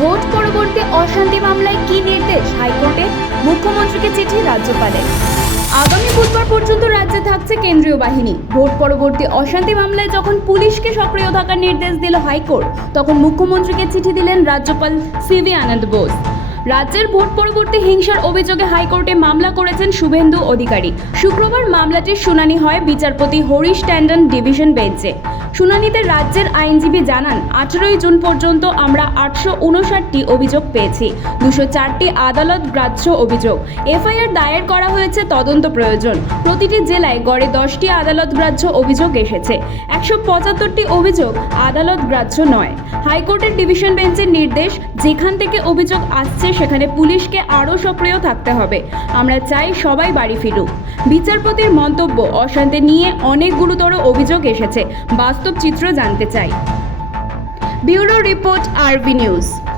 Vote পরবর্তী অশান্তি মামলায় কি নির্দেশ হাইকোর্টে? মুখ্যমন্ত্রীকে চিঠি রাজ্যপালের। আগামী বুধবার পর্যন্ত রাজ্যে থাকছে কেন্দ্রীয় বাহিনী। ভোট পরবর্তী অশান্তি মামলায় যখন পুলিশকে সক্রিয় থাকার নির্দেশ দিল হাইকোর্ট, তখন মুখ্যমন্ত্রীকে চিঠি দিলেন রাজ্যপাল সিভি আনন্দ বোস। রাজ্যের ভোট পরবর্তী হিংসার অভিযোগে হাইকোর্টে মামলা করেছেন শুভেন্দু অধিকারী। শুক্রবার মামলাটির শুনানি হয় বিচারপতি হরিশ ট্যান্ডন ডিভিশন বেঞ্চে। শুনানিতে রাজ্যের আইনজীবী জানান, 18 জুন পর্যন্ত আমরা 859টি অভিযোগ পেয়েছি, 204টি আদালত গ্রাহ্য অভিযোগ। এফআইআর দায়ের করা হয়েছে, তদন্ত প্রয়োজন। প্রতিটি জেলায় গড়ে 10টি আদালত গ্রাহ্য অভিযোগ এসেছে, 175টি অভিযোগ আদালত গ্রাহ্য নয়। হাইকোর্টের ডিভিশন বেঞ্চের নির্দেশ, যেখান থেকে অভিযোগ আসছে সেখানে পুলিশকে আরও সক্রিয় থাকতে হবে। আমরা চাই সবাই বাড়ি ফিরুক। বিচারপতির মন্তব্য, অশান্তি নিয়ে অনেক গুরুতর অভিযোগ এসেছে, বাস্তব চিত্র জানতে চাই। ব্যুরো রিপোর্ট, আরবি নিউজ।